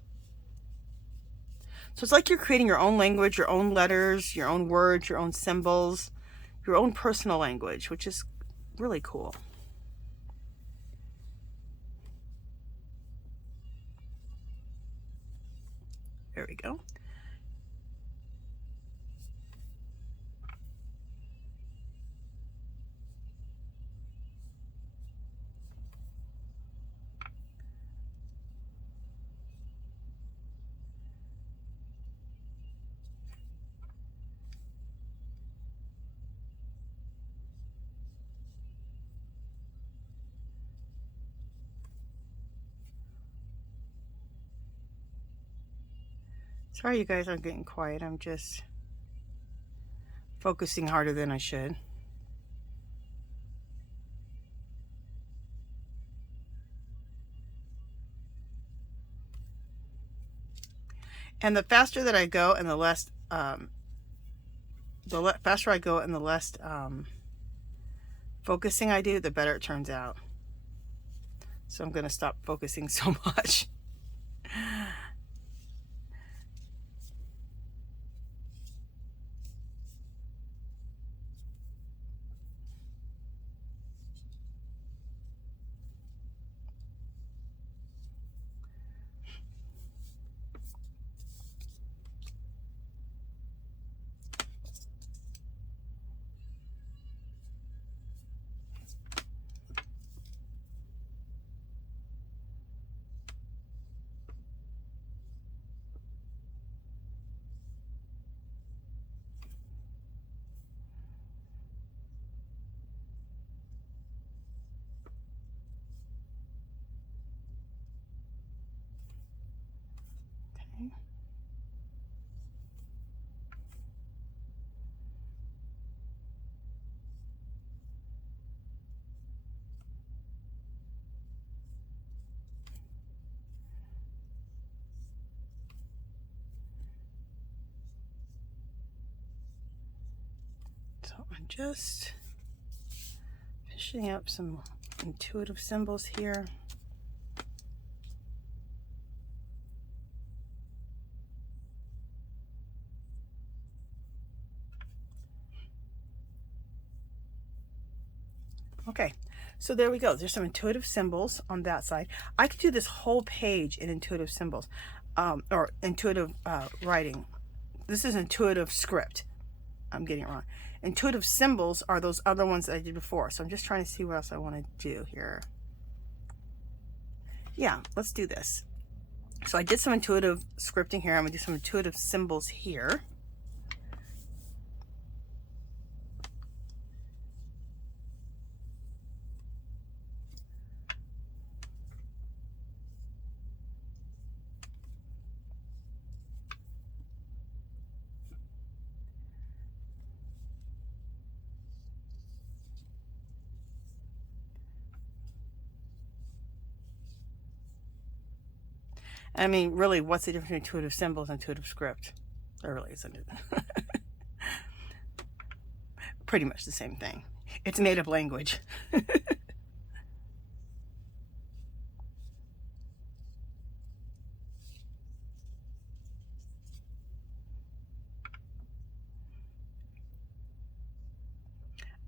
So it's like you're creating your own language, your own letters, your own words, your own symbols, your own personal language, which is really cool. There we go. Sorry you guys, I'm getting quiet. I'm just focusing harder than I should. And the faster that I go and the less faster I go and the less focusing I do, the better it turns out. So I'm going to stop focusing so much. So I'm just finishing up some intuitive symbols here. Okay, so there we go. There's some intuitive symbols on that side. I could do this whole page in intuitive symbols, or intuitive writing. This is intuitive script. I'm getting it wrong. Intuitive symbols are those other ones that I did before. So I'm just trying to see what else I want to do here. Yeah, let's do this. So I did some intuitive scripting here. I'm going to do some intuitive symbols here. I mean, really, what's the difference between intuitive symbols and intuitive script? There really isn't. Pretty much the same thing. It's made up language. I'm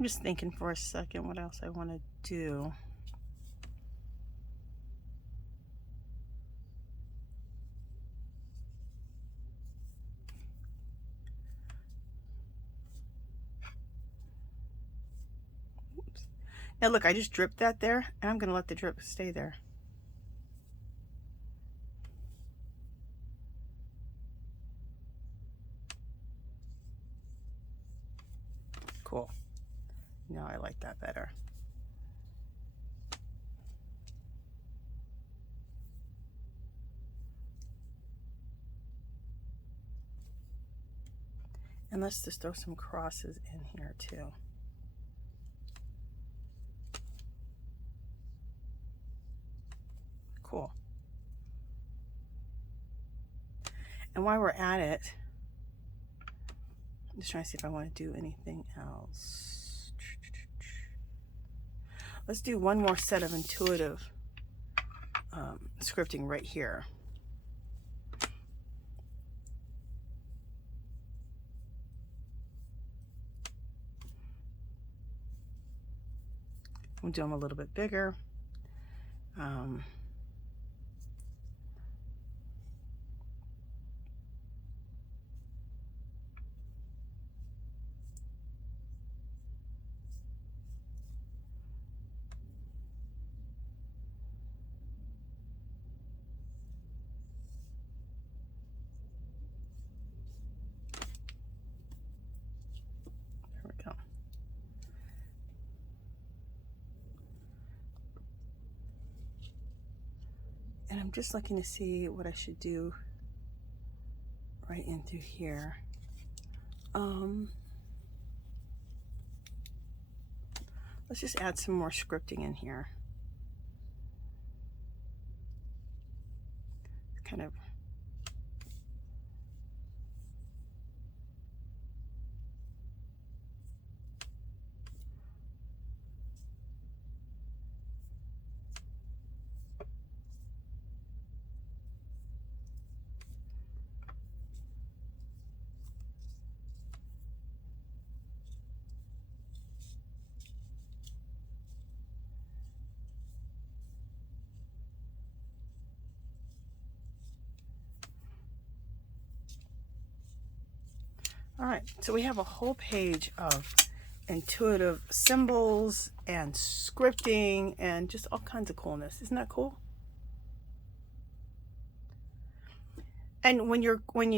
just thinking for a second what else I want to do. Oops. Now look, I just dripped that there, and I'm going to let the drip stay there. Cool. Now I like that better. And let's just throw some crosses in here too. Cool. And while we're at it, I'm just trying to see if I want to do anything else. Let's do one more set of intuitive scripting right here. We'll do them a little bit bigger. There we go. And I'm just looking to see what I should do right in through here. Let's just add some more scripting in here. Kind of all right, so we have a whole page of intuitive symbols and scripting and just all kinds of coolness. Isn't that cool? And when you're doing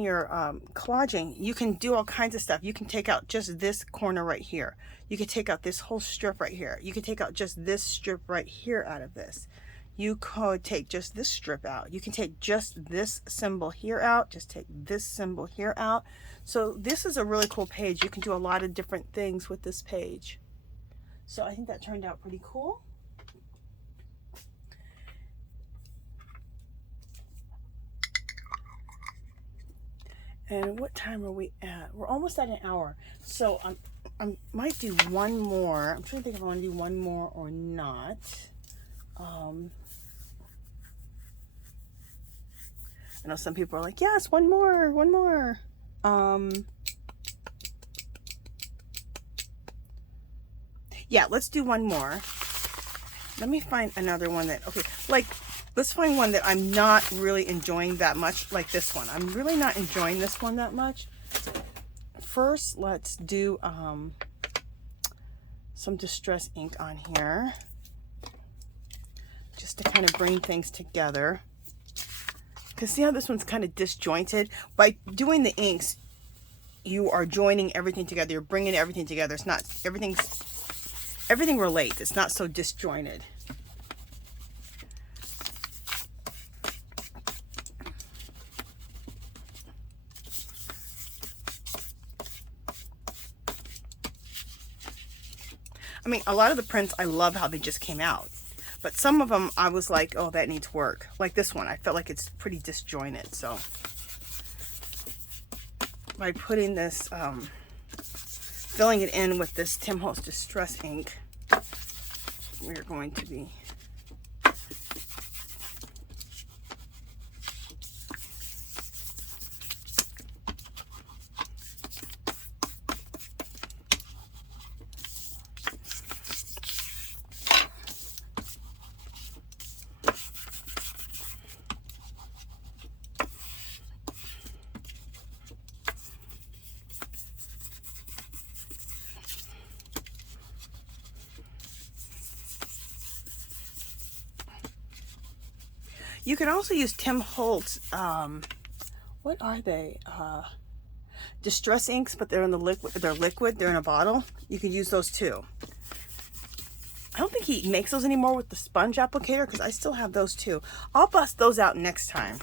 your collaging, you can do all kinds of stuff. You can take out just this corner right here. You could take out this whole strip right here. You could take out just this strip right here out of this. You could take just this strip out. You can take just this symbol here out, just take this symbol here out. So this is a really cool page. You can do a lot of different things with this page. So I think that turned out pretty cool. And what time are we at? We're almost at an hour. So I might do one more. I'm trying to think if I want to do one more or not. I know some people are like, yes, one more, one more. Yeah, let's do one more. Let me find another one that, okay, like, let's find one that I'm not really enjoying that much, like this one. I'm really not enjoying this one that much. First, let's do some distress ink on here, just to kind of bring things together. Because see how this one's kind of disjointed? By doing the inks, you are joining everything together. You're bringing everything together. It's not, everything relates. It's not so disjointed. I mean, a lot of the prints, I love how they just came out. But some of them, I was like, oh, that needs work. Like this one, I felt like it's pretty disjointed. So by putting this, filling it in with this Tim Holtz Distress ink, we're going to be you can also use Tim Holtz, what are they? Distress inks, but they're in the liquid, they're liquid, they're in a bottle. You can use those too. I don't think he makes those anymore with the sponge applicator, because I still have those too. I'll bust those out next time.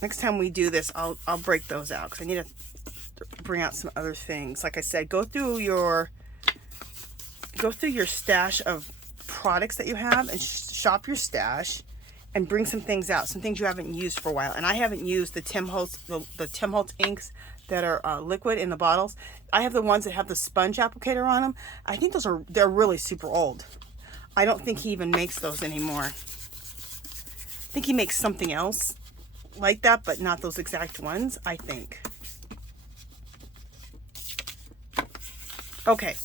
Next time we do this, I'll break those out, because I need to bring out some other things. Like I said, go through your stash of products that you have and shop your stash and bring some things out, some things you haven't used for a while. And I haven't used the Tim Holtz, the Tim Holtz inks that are liquid in the bottles. I have the ones that have the sponge applicator on them. I think they're really super old. I don't think he even makes those anymore. I think he makes something else like that, but not those exact ones, I think. Okay,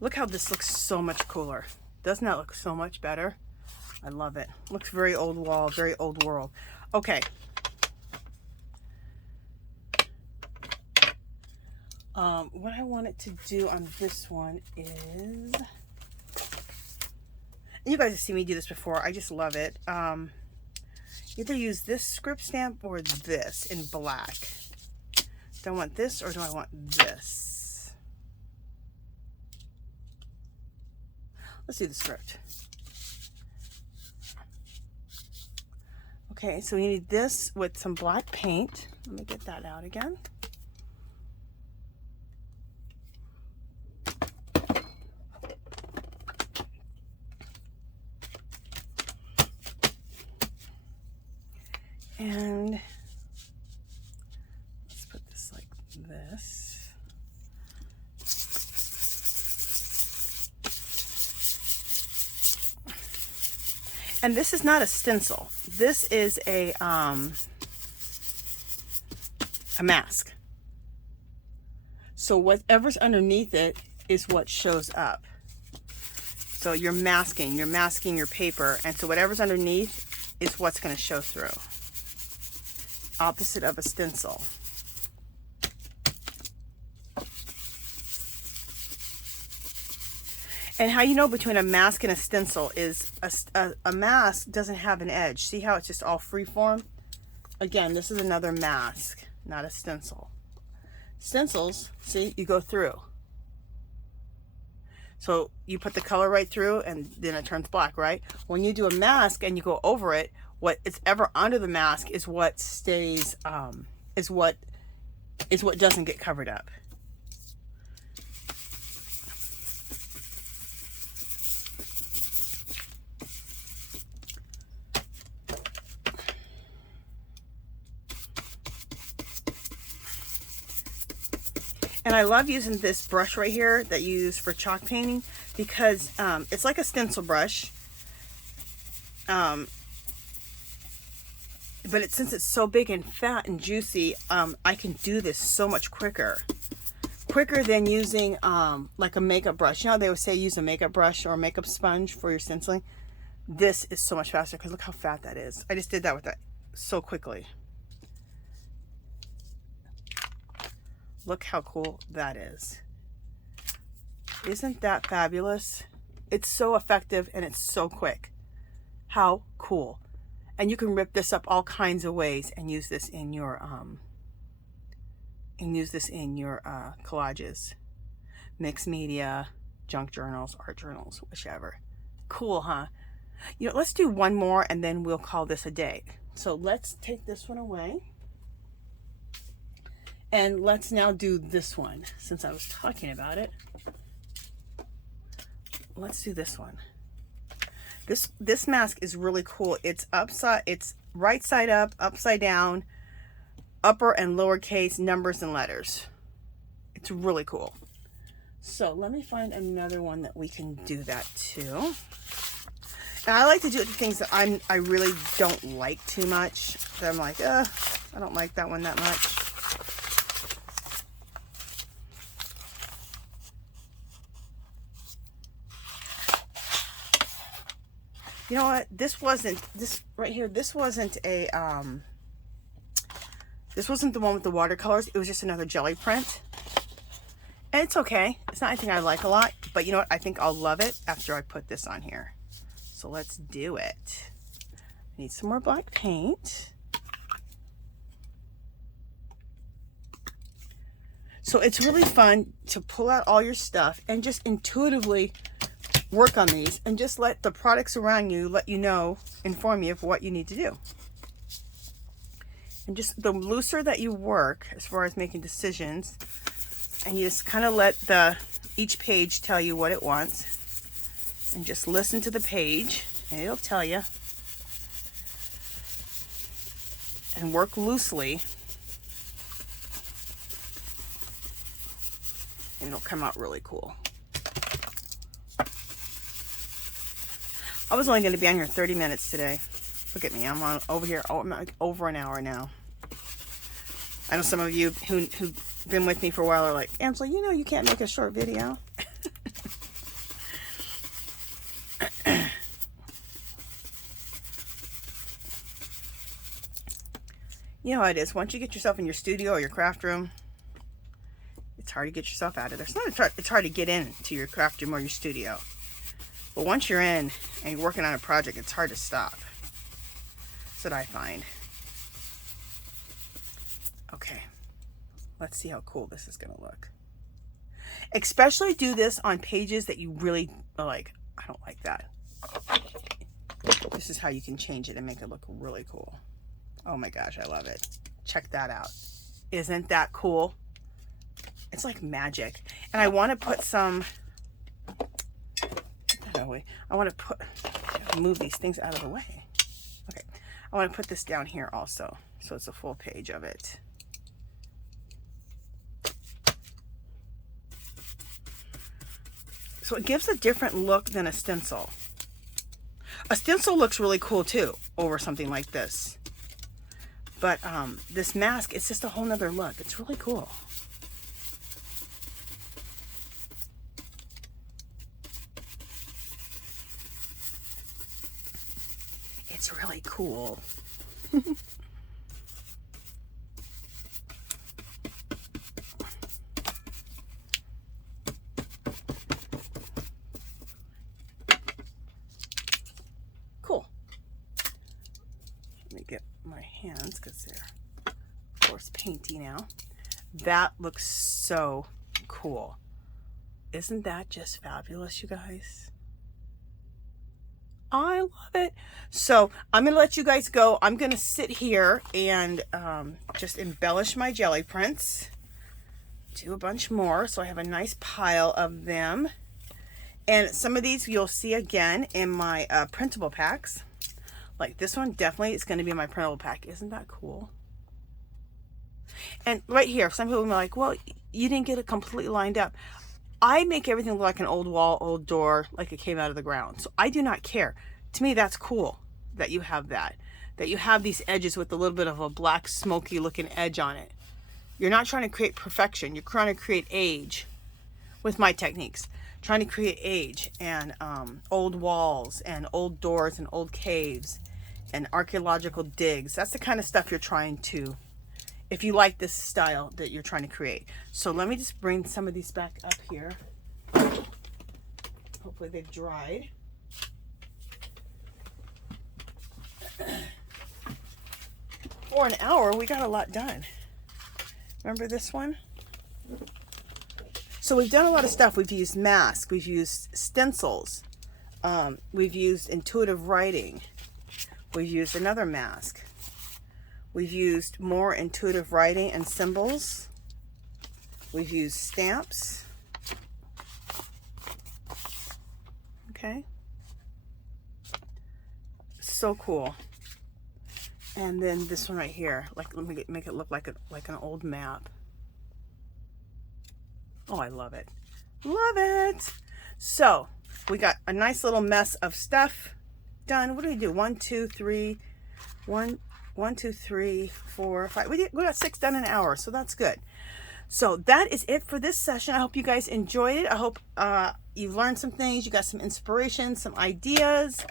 look how this looks so much cooler. Doesn't that look so much better? I love it. Looks very old wall, very old world. Okay. What I wanted to do on this one is, you guys have seen me do this before. I just love it. Either use this script stamp or this in black. Do I want this or do I want this? Let's do the script. Okay, so we need this with some black paint. Let me get that out again. And let's put this like this. And this is not a stencil. This is a mask. So whatever's underneath it is what shows up. So you're masking your paper, and so whatever's underneath is what's going to show through. Opposite of a stencil. And how you know between a mask and a stencil is a mask doesn't have an edge. See how it's just all freeform? Again, this is another mask, not a stencil. Stencils, see, you go through. So you put the color right through and then it turns black, right? When you do a mask and you go over it, what is ever under the mask is what stays, is what doesn't get covered up. And I love using this brush right here that you use for chalk painting because it's like a stencil brush. But since it's so big and fat and juicy, I can do this so much quicker than using like a makeup brush. You know, they would say use a makeup brush or a makeup sponge for your stenciling. This is so much faster because look how fat that is. I just did that with that so quickly. Look how cool that is. Isn't that fabulous? It's so effective and it's so quick. How cool. And you can rip this up all kinds of ways and use this in your collages, mixed media, junk journals, art journals, whichever. Cool, huh? You know, let's do one more and then we'll call this a day. So let's take this one away. And let's now do this one. Since I was talking about it, let's do this one. This mask is really cool. It's right side up, upside down, upper and lowercase numbers and letters. It's really cool. So let me find another one that we can do that too. And I like to do it to things that I really don't like too much. That I'm like, I don't like that one that much. You know what? This wasn't the one with the watercolors. It was just another jelly print. And it's okay. It's not anything I like a lot, but you know what? I think I'll love it after I put this on here. So let's do it. I need some more black paint. So it's really fun to pull out all your stuff and just intuitively work on these and just let the products around you let you know, inform you of what you need to do. And just the looser that you work as far as making decisions, and you just kind of let each page tell you what it wants, and just listen to the page and it'll tell you, and work loosely and it'll come out really cool. I was only going to be on here 30 minutes today. Look at me. I'm over here. Oh, I'm like over an hour now. I know some of you who've been with me for a while are like, Angela, you know you can't make a short video. You know how it is. Once you get yourself in your studio or your craft room, it's hard to get yourself out of there. It's hard to get into your craft room or your studio. But once you're in and you're working on a project, it's hard to stop. That's what I find. Okay, let's see how cool this is going to look. Especially do this on pages that you really are like, I don't like that. This is how you can change it and make it look really cool. Oh my gosh, I love it. Check that out. Isn't that cool? It's like magic. And I want to put some... I want to move these things out of the way. Okay, I want to put this down here also, so it's a full page of it. So it gives a different look than a stencil. A stencil looks really cool too over something like this. But this mask, it's just a whole nother look. It's really cool. It's really cool. Cool. Let me get my hands because they're, of course, painty now. That looks so cool. Isn't that just fabulous, you guys? I love it. So I'm going to let you guys go. I'm going to sit here and just embellish my jelly prints. Do a bunch more so I have a nice pile of them. And some of these you'll see again in my printable packs. Like this one definitely is going to be in my printable pack. Isn't that cool? And right here, some people are like, well, you didn't get it completely lined up. I make everything look like an old wall, old door, like it came out of the ground. So I do not care. To me, that's cool that you have that you have these edges with a little bit of a black smoky looking edge on it. You're not trying to create perfection. You're trying to create age with my techniques. Trying to create age and old walls and old doors and old caves and archaeological digs. That's the kind of stuff you're trying to, if you like this style that you're trying to create. So let me just bring some of these back up here. Hopefully they've dried. For an hour, we got a lot done. Remember this one? So we've done a lot of stuff. We've used masks, we've used stencils, we've used intuitive writing, we've used another mask, we've used more intuitive writing and symbols, we've used stamps. Okay, so cool. And then this one right here, like, let me make it look like an old map. Oh, I love it. Love it. So we got a nice little mess of stuff done. What do we do? 1, 2, 3, 1, 2, 3, 4, 5. We got 6 done in an hour, so that's good. So that is it for this session. I hope you guys enjoyed it. I hope you've learned some things. You got some inspiration, some ideas.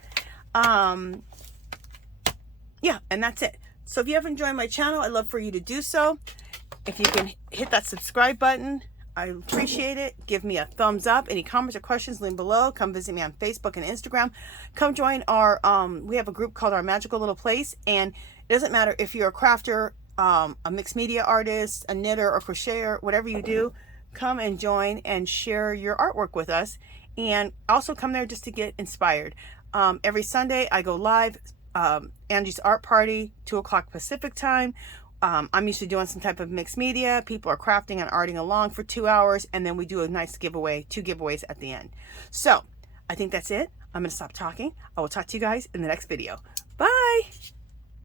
Yeah, and that's it. So if you haven't joined my channel, I'd love for you to do so. If you can hit that subscribe button, I appreciate it. Give me a thumbs up. Any comments or questions, leave below. Come visit me on Facebook and Instagram. Come join our, we have a group called Our Magical Little Place. And it doesn't matter if you're a crafter, a mixed media artist, a knitter or crocheter, whatever you do, come and join and share your artwork with us. And also come there just to get inspired. Every Sunday I go live, Angie's Art Party, 2 o'clock Pacific time. I'm usually doing some type of mixed media. People are crafting and arting along for 2 hours, and then we do a nice giveaway, 2 giveaways at the end. So I think that's it. I'm going to stop talking. I will talk to you guys in the next video. Bye.